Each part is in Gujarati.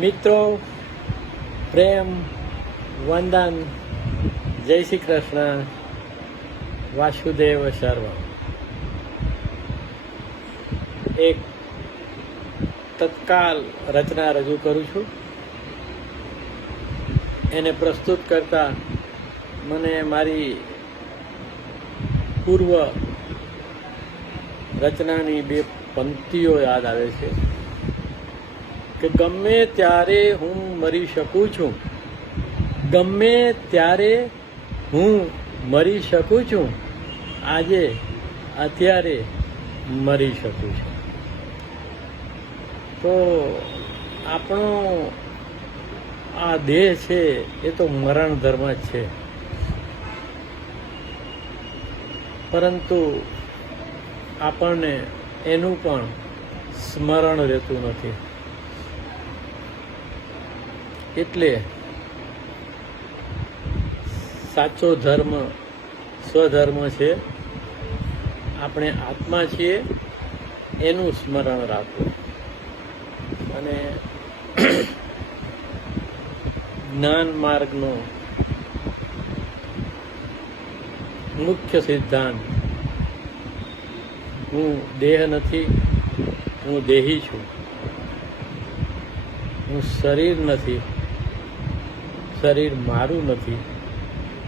મિત્રો, પ્રેમ, વંદન, જય શ્રી કૃષ્ણ, વાસુદેવ સર્વ. એક તત્કાલ રચના રજૂ કરું છું. એને પ્રસ્તુત કરતા મને મારી પૂર્વ રચનાની બે પંક્તિઓ યાદ આવે છે. કે ગમે ત્યારે હું મરી શકું છું, ગમે ત્યારે હું મરી શકું છું, આજે, અત્યારે મરી શકું છું. તો આપણો આ દેહ છે એ તો મરણ ધર્મ જ છે. પરંતુ આપણને એનું પણ સ્મરણ રહેતું નથી. એટલે સાચો ધર્મ સ્વધર્મ છે. આપણે આત્મા છીએ, એનું સ્મરણ રાખવું. અને જ્ઞાન માર્ગનો મુખ્ય સિદ્ધાંત, હું દેહ નથી, હું દેહી છું. હું શરીર નથી શરીર મારું નથી,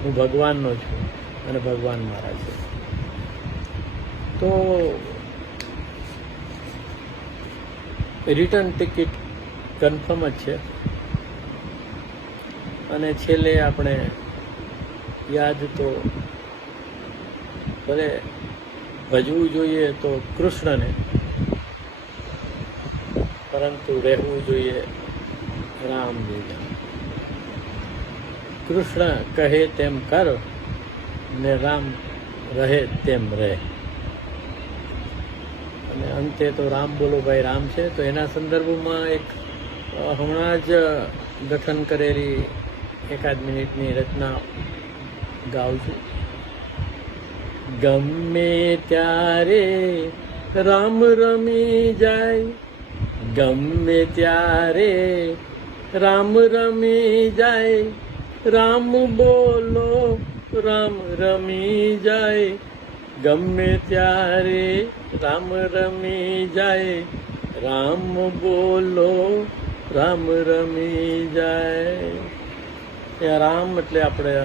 હું ભગવાનનો છું અને ભગવાન મારા છે. તો રિટર્ન ટિકિટ કન્ફર્મ જ છે. અને છેલ્લે આપણે યાદ તો ભલે ભજવું જોઈએ તો કૃષ્ણને, પરંતુ રહેવું જોઈએ રામ લીલા કૃષ્ણ કહે તેમ કર ને રામ રહે તેમ રહે. અને અંતે તો રામ બોલો, ભાઈ, રામ છે. તો એના સંદર્ભમાં એક હમણાં જ ગઠન કરેલી એકાદ મિનિટની રચના ગાઉં છું. ગમે ત્યારે રામ રમી જાય, ગમે ત્યારે રામ રમી જાય રામ બોલો, રામ રમી જાય. ગમે ત્યારે રામ રમી જાય. રામ બોલો, રામ રમી જાય. ત્યાં રામ એટલે આપણે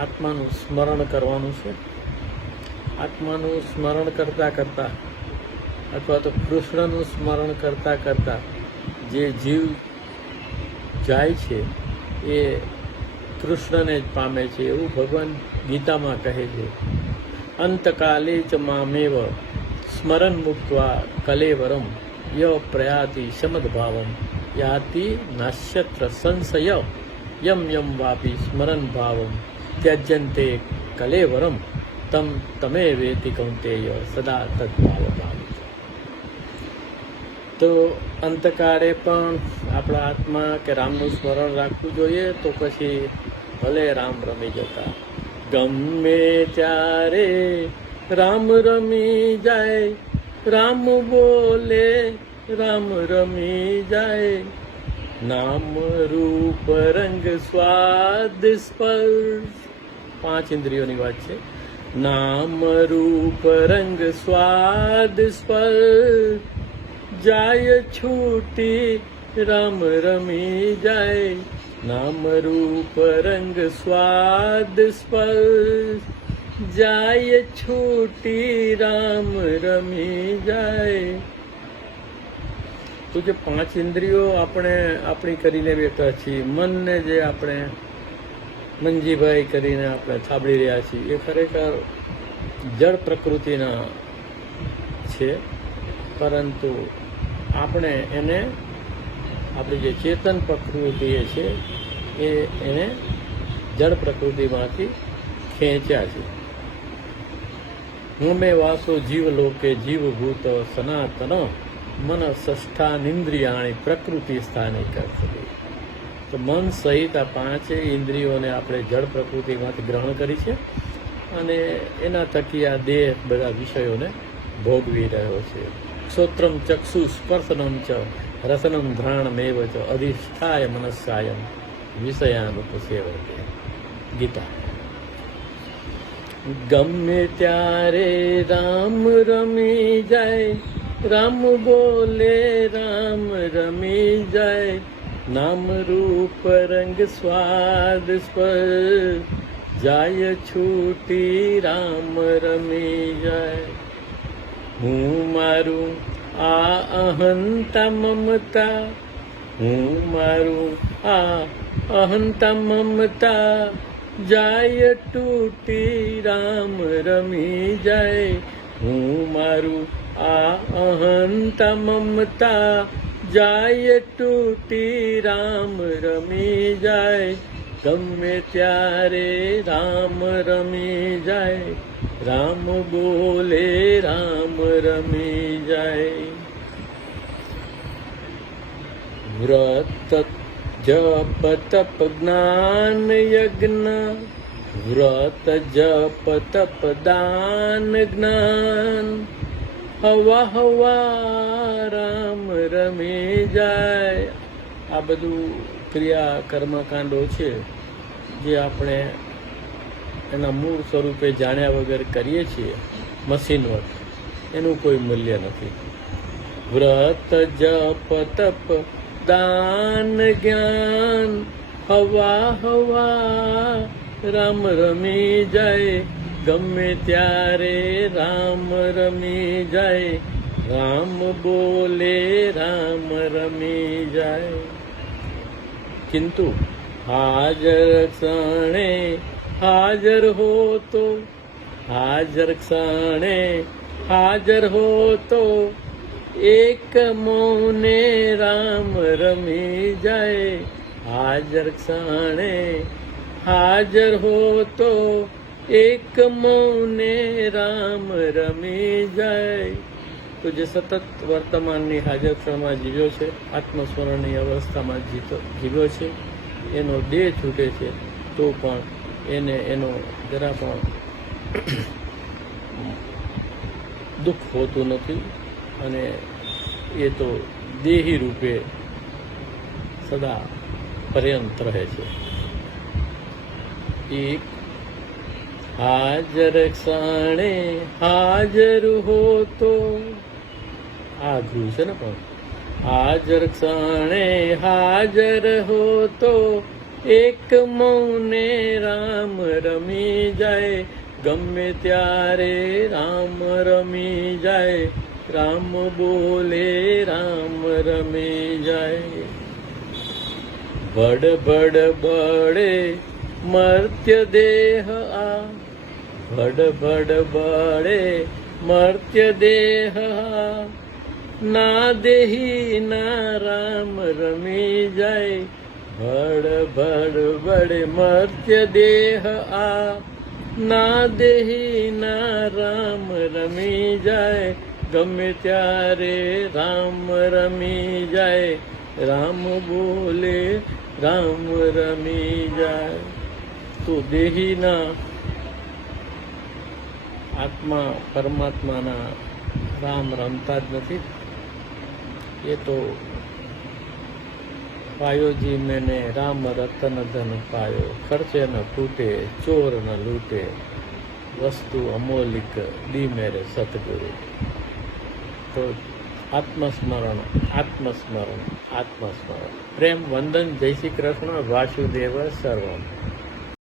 આત્માનું સ્મરણ કરવાનું છે. આત્માનું સ્મરણ કરતાં કરતાં અથવા તો કૃષ્ણનું સ્મરણ કરતાં કરતાં જે જીવ જાય છે, એ કૃષ્ણને જ પામે છે એવું ભગવાન ગીતામાં કહે છે. અંતકાલે ચ મામેવ સ્મરણ મુક્વા કલેવરમ ય પ્રયાતિ શમદભાવમ યાતિ નાશ્યત્ર સંશય યમ યમ વાપી સ્મરણ ભાવમ ત્યજ્યંતે કલેવરમ તમ તમે વેતિ કૌંતેય સદા તદ્ભાવ ભાવિત તો અંતકાળે પણ આપણા આત્મા કે રામનું સ્મરણ રાખવું જોઈએ તો પછી ભલે રામ રમી જતા. ગમે ત્યારે રામ રમી જાય, રામ બોલે, રામ રમી જાય. નામ રૂપ રંગ સ્વાદ સ્પર્શ. પાંચ ઇન્દ્રિયોની વાત છે. નામ રૂપ રંગ સ્વાદ સ્પર્શ. જાય છૂટી, રામ રમી જાય. નામ રૂપ રંગ સ્વાદ સ્પર્શ. જાય છૂટી રામ રમી જાય. તો જે પાંચ ઇન્દ્રિયો આપણે આપણી કરીને બેઠા છીએ, મનને જે આપણે મંજીભાઈ કરીને આપણે થાબડી રહ્યા છીએ, એ ખરેખર જળ પ્રકૃતિના છે. પરંતુ આપણે એને આપણી જે ચેતન પ્રકૃતિ છે, એ એને જળ પ્રકૃતિમાંથી ખેંચ્યા છે. હું મેં વાસો જીવ લોકે જીવભૂત સનાતન, મન ષષ્ઠાનિંદ્રિયાણી પ્રકૃતિ સ્થાને કરશે. તો મન સહિત આ પાંચે ઇન્દ્રિયોને આપણે જળ પ્રકૃતિમાંથી ગ્રહણ કરી છે અને એના થકી આ દેહ બધા વિષયોને ભોગવી રહ્યો છે. શ્રોત્રમ ચક્ષુ સ્પર્શનમ ચ રસનમ ધ્રાણમેવ ચ અધિષ્ઠાય મનસ્સાયમ વિષયાનુપસેવતે ગીતા. ગમે ત્યારે રામ રમી જાય, રામ બોલે રામ રમી જાય, નામ રૂપ રંગ સ્વાદ સ્પર્શ, જાય છૂટી રામ રમી જાય. હું મારું આ અહંતા મમતા હું મારું આ અહંતા મમતા જાય તૂટી રામ રમી જાય. હું મારું આ અહંતા મમતા જાય તૂટી રામ રમી જાય. ગમે ત્યારે રામ રમી જાય. રામ બોલે, રામ રમી જાય. વ્રત જપ, તપ જ્ઞાન યજ્ઞ. વ્રત જપ, તપ દાન જ્ઞાન. હવા હવા, રામ રમી જાય. આ બધું ક્રિયા કર્મકાંડો છે, જે આપણે એના મૂળ સ્વરૂપે જાણ્યા વગર કરીએ છીએ મશીન મશીનવટ એનું કોઈ મૂલ્ય નથી. વ્રત જપ તપ, દાન જ્ઞાન, હવા હવા, રામ રમી જાય, ગમે ત્યારે રામ રમી જાય, રામ બોલે રામ રમી જાય. કિંતુ, હાજર ક્ષણે હાજર હો તો હાજર ક્ષણે હાજર હો તો એક મૌને રામ રમી જાય. હાજર ક્ષણે હાજર હો તો એક મૌને રામ રમી જાય. તો જે સતત વર્તમાનની હાજર હાજરમાં જીવ્યો છે આત્મસ્મરણની અવસ્થામાં જીતો જીવ્યો છે, એનો દેહ છૂટે છે, તો પણ એને, એનો જરા પણ દુઃખ હોતું નથી અને એ તો દેહી રૂપે સદા પર્યંત રહે છે. એક હાજર ક્ષણે હાજર હો તો આ ગૃહ છે ને પણ? હાજર ક્ષણે હાજર હો તો એક મૌને રામ રમી જાય, ગમે ત્યારે રામ રમી જાય, રામ બોલે રામ રમી જાય. બડ બડ બળે મર્ત્ય દેહ આ બડ બડ બળે મર્ત્ય દેહ ના દેહી, ના રામ રમી જાય ભડ ભડ બડે મર્ત્ય દેહ આ. ના દેહી, ના રામ રમી જાય. ગમે ત્યારે રામ રમી જાય. રામ બોલે, રામ રમી જાય. તો દેહીના આત્મા પરમાત્માના રામ રમતા જ નથી. એ તો પાયોજી મેને રામ રતન ધન પાયો, ખર્ચે ન ફૂટે ચોર ન લૂટે, વસ્તુ અમોલિક દી મેરે સતગુરુ. તો આત્મસ્મરણ આત્મસ્મરણ આત્મસ્મરણ. પ્રેમ વંદન જય શ્રી કૃષ્ણ, વાસુદેવ સર્વમ.